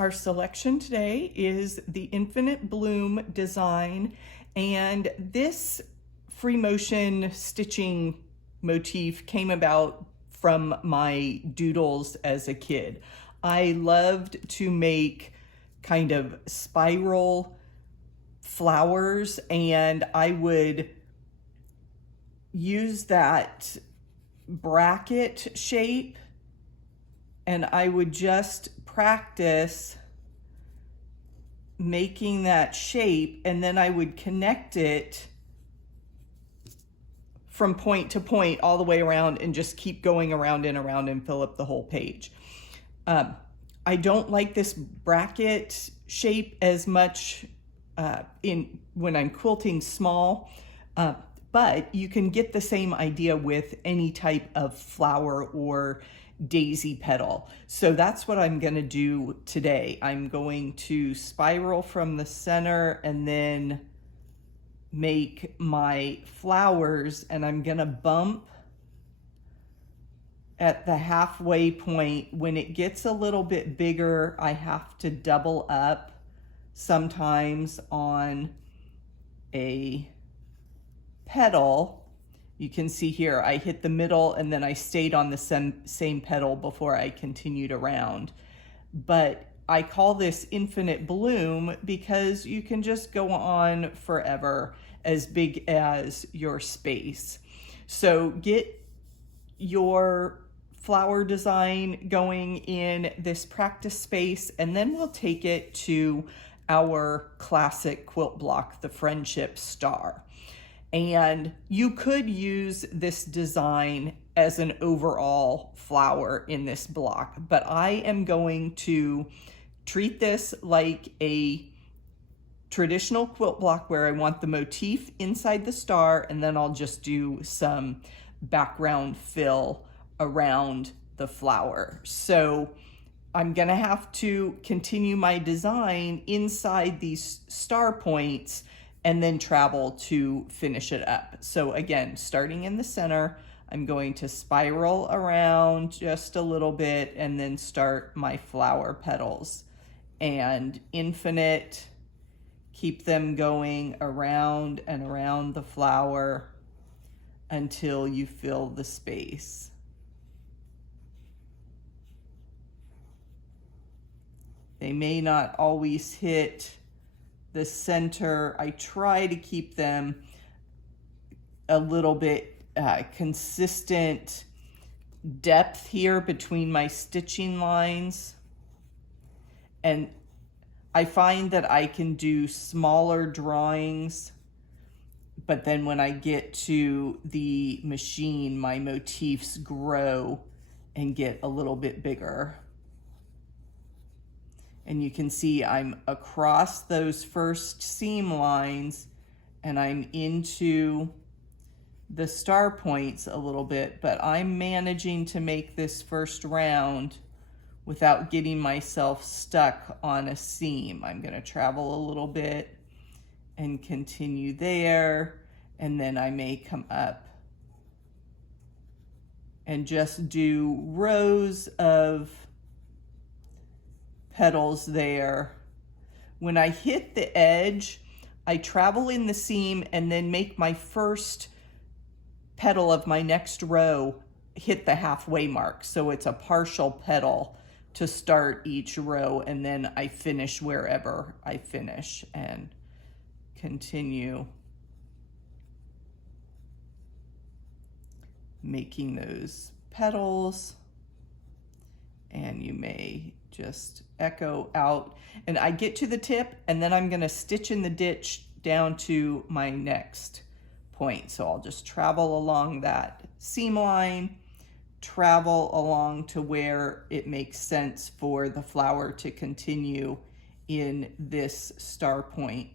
Our selection today is the Infinite Bloom design, and this free motion stitching motif came about from my doodles as a kid. I loved to make kind of spiral flowers, and I would use that bracket shape and I would just practice making that shape, and then I would connect it from point to point all the way around and just keep going around and fill up the whole page. I don't like this bracket shape as much when I'm quilting small, but you can get the same idea with any type of flower or daisy petal. So that's what I'm going to do today. I'm going to spiral from the center and then make my flowers, and I'm going to bump at the halfway point. When it gets a little bit bigger, I have to double up sometimes on a petal. You can see here, I hit the middle and then I stayed on the same petal before I continued around. But I call this Infinite Bloom because you can just go on forever, as big as your space. So get your flower design going in this practice space, and then we'll take it to our classic quilt block, the Friendship Star. And you could use this design as an overall flower in this block, but I am going to treat this like a traditional quilt block where I want the motif inside the star, and then I'll just do some background fill around the flower. So I'm gonna have to continue my design inside these star points and then travel to finish it up. So again, starting in the center, I'm going to spiral around just a little bit and then start my flower petals. And infinite, keep them going around and around the flower until you fill the space. They may not always hit the center. I try to keep them a little bit consistent depth here between my stitching lines. And I find that I can do smaller drawings, but then when I get to the machine, my motifs grow and get a little bit bigger. And you can see I'm across those first seam lines and I'm into the star points a little bit, but I'm managing to make this first round without getting myself stuck on a seam. I'm going to travel a little bit and continue there, and then I may come up and just do rows of petals there. When I hit the edge, I travel in the seam and then make my first petal of my next row hit the halfway mark. So it's a partial petal to start each row, and then I finish wherever I finish and continue making those petals. And you may just echo out, and I get to the tip and then I'm going to stitch in the ditch down to my next point. So I'll just travel along that seam line, travel along to where it makes sense for the flower to continue in this star point.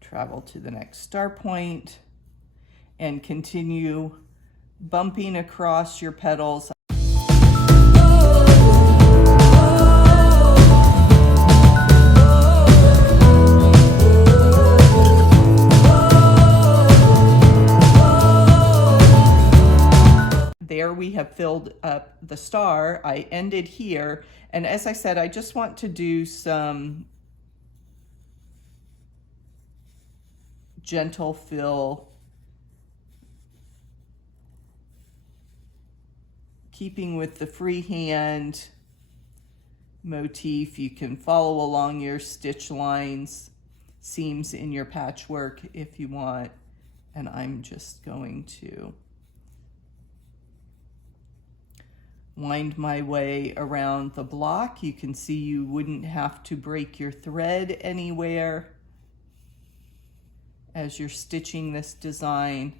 Travel to the next star point and continue bumping across your petals. where we have filled up the star. I ended here, and as I said, I just want to do some gentle fill, keeping with the freehand motif. You can follow along your stitch lines, seams in your patchwork if you want, and I'm just going to wind my way around the block. You can see you wouldn't have to break your thread anywhere as you're stitching this design.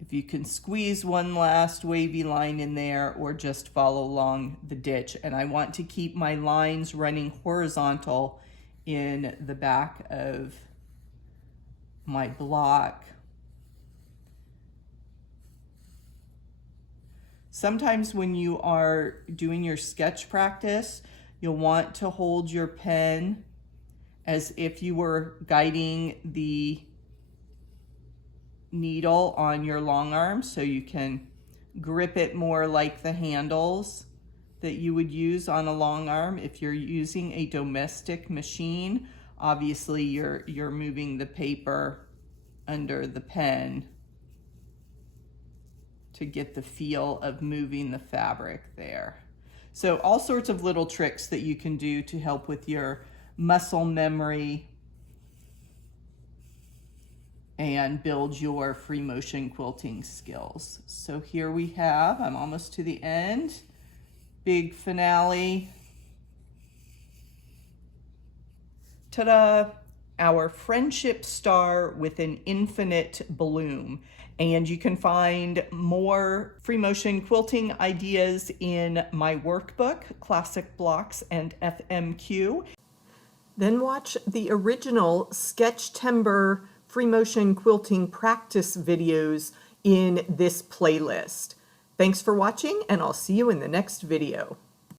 If you can squeeze one last wavy line in there or just follow along the ditch. And I want to keep my lines running horizontal in the back of my block. Sometimes when you are doing your sketch practice, you'll want to hold your pen as if you were guiding the needle on your long arm, so you can grip it more like the handles that you would use on a long arm. If you're using a domestic machine, obviously you're moving the paper under the pen to get the feel of moving the fabric there. So all sorts of little tricks that you can do to help with your muscle memory and build your free motion quilting skills. So here we have, I'm almost to the end, big finale. Ta-da! Our friendship star with an infinite bloom. And you can find more free motion quilting ideas in my workbook, Classic Blocks and FMQ. Then watch the original Sketch Timber free motion quilting practice videos in this playlist. Thanks for watching, and I'll see you in the next video.